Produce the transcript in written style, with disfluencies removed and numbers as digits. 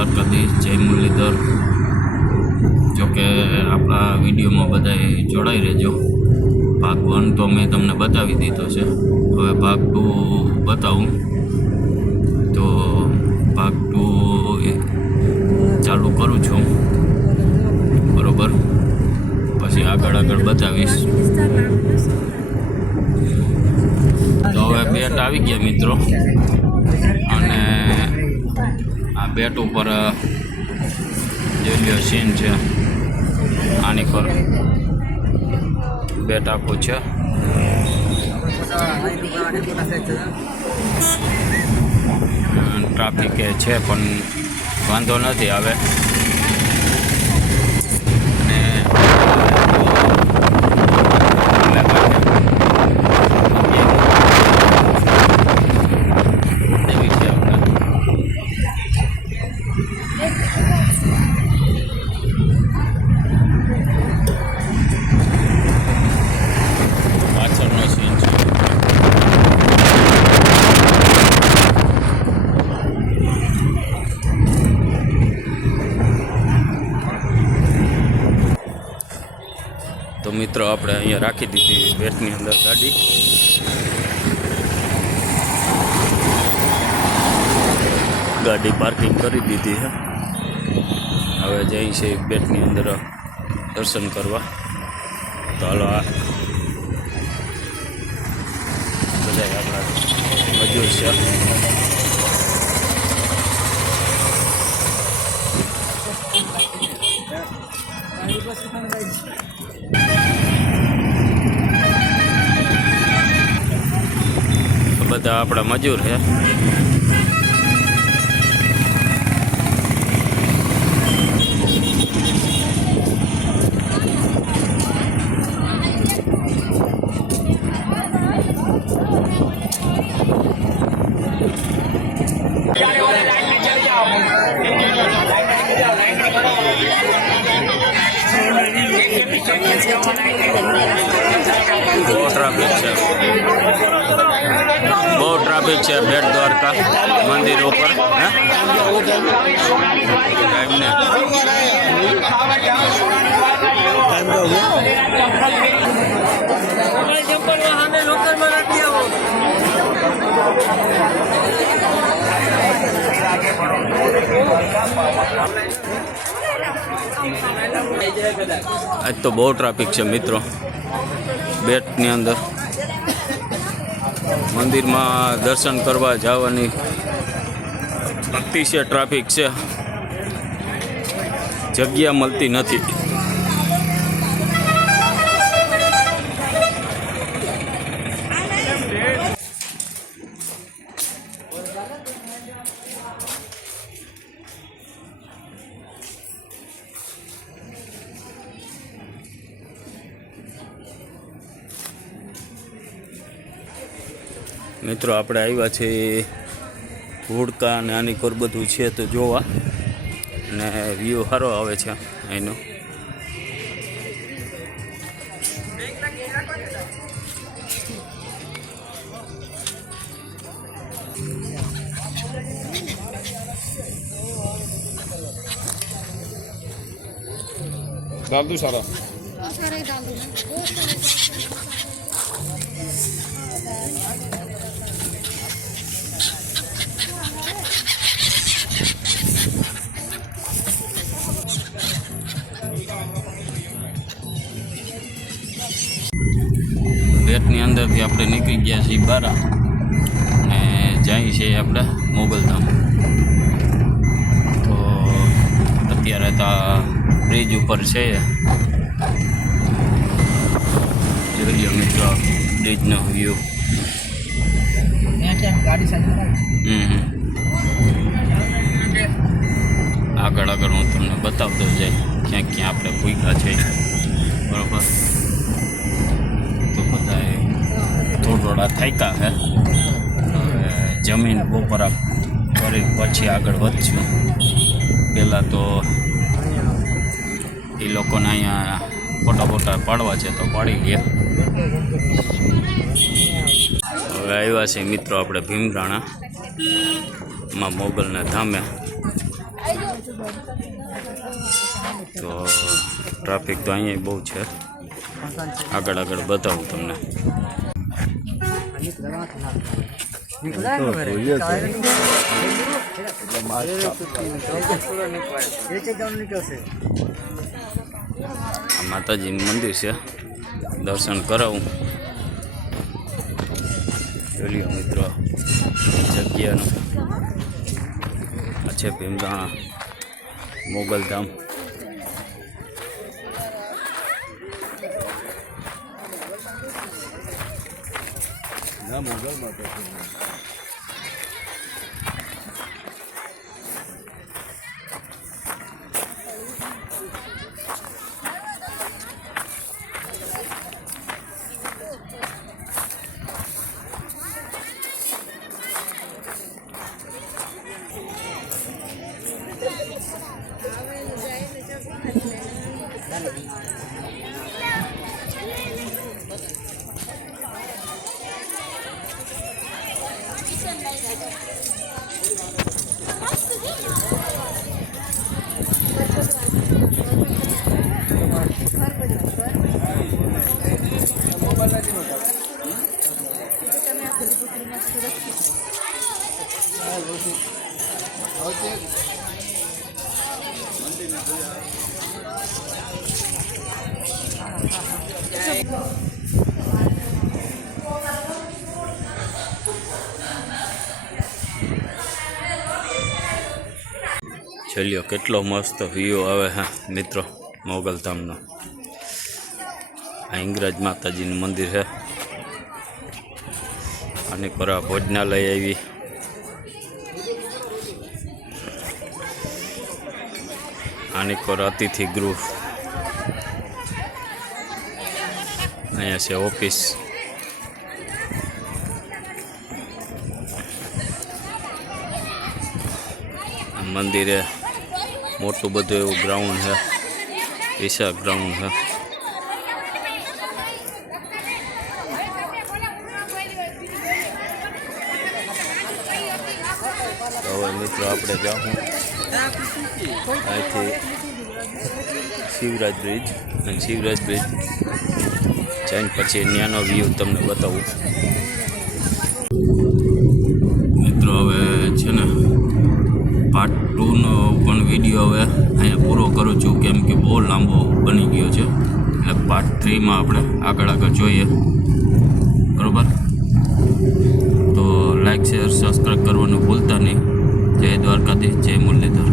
દ્વારકાધીશ, જય મુરલીધર। જોકે આપણા વિડીયોમાં બધાય જોડાઈ રહેજો। ભાગ 1 તો મેં તમને બતાવી દીધો છે, હવે ભાગ 2 બતાવું તો ભાગ 2 ચાલુ કરું છું, બરોબર? પછી આગળ બતાવીશ। તો હવે બેટ આવી ગયા મિત્રો, અને આ બેટ ઉપર જોઈ લ્યો સીન છે, આની પર બેટ આખું છે। ટ્રાફિક છે પણ વાંધો નથી આવે। તો મિત્રો આપણે અહીંયા રાખી દીધી બેટની અંદર ગાડી પાર્કિંગ કરી દીધી છે। હવે જઈ છે બેટની અંદર દર્શન કરવા। તો હાલો, આ બધા આપણા મજૂર છે। બધા આપણા મજૂર છે। બહુ ટ્રાફિક છે બેટ દ્વારકા મંદિર ઉપર। આજ તો બહુ ટ્રાફિક છે મિત્રો બેટની અંદર। મંદિરમાં દર્શન કરવા જવાની અતિશય ટ્રાફિક છે, જગ્યા મળતી નથી। મિત્રો આપણે આવ્યા છે હુડકા અને આની કોર બધું છે તો જોવા, અને વ્યૂ સારો આવે છે અહીંનો। डाल दूँ सारा डाल दूँ। બેટની અંદરથી આપણે નીકળી ગયા છીએ બહાર અને જઈએ છીએ આપણે મોગલધામ। તો અત્યારે તો બ્રિજ ઉપર છે, જોઈ લો મિત્રો બ્રિજનો વ્યૂ। આગળ હું તમને બતાવતો જાય ક્યાં ક્યાં આપણે ભૂખ્યા છે, બરાબર? તો બધા થોડા થાક્યા છે, હવે જમીન બપોરા કરી પછી આગળ વધશું। પહેલાં તો એ લોકોને અહીંયા ફોટા પાડવા છે તો પાડી ગયા। હવે આવ્યા છે મિત્રો આપણે ભીમરાણામાં મોગલના ધામે। તો ટ્રાફિક તો અહીંયા બહુ છે. આગળ આગળ બતાવું તમને. આ માતાજીનું મંદિર છે, દર્શન કરાવું. જોઈ લો મિત્રો જગ્યાનું. આ છે ભીમદાણા મોગલધામ. ચલ્યો કેટલો મસ્ત વ્યૂ આવે હે મિત્રો મોગલધામનો. આ હિંગરાજ માતાજીનું મંદિર છે. અને પર ભોજનાલય આવી. આની પર અતિથિ ગૃહ. અહીંયા છે ઓફિસ. મંદિરે મોટું બધું એવું ગ્રાઉન્ડ છે, વિશાળ ગ્રાઉન્ડ છે. હવે મિત્રો આપણે જાઉં અહીંથી શિવરાજ બ્રિજ, અને શિવરાજ બ્રિજ જઈને પછી ત્યાંનો વ્યૂ તમને બતાવું. મિત્રો હવે છે ને પાર્ટ 2નો પણ વિડીયો હવે અહીંયા પૂરો કરું છું, કેમ કે બહુ લાંબો બની ગયો છે. એટલે પાર્ટ 3માં આપણે આગળ જોઈએ. બરાબર, તો લાઈક શેર સબસ્ક્રાઈબ કરવાનું ભૂલતા નહીં. જય દ્વારકાધીશ, જય મુરલીધર.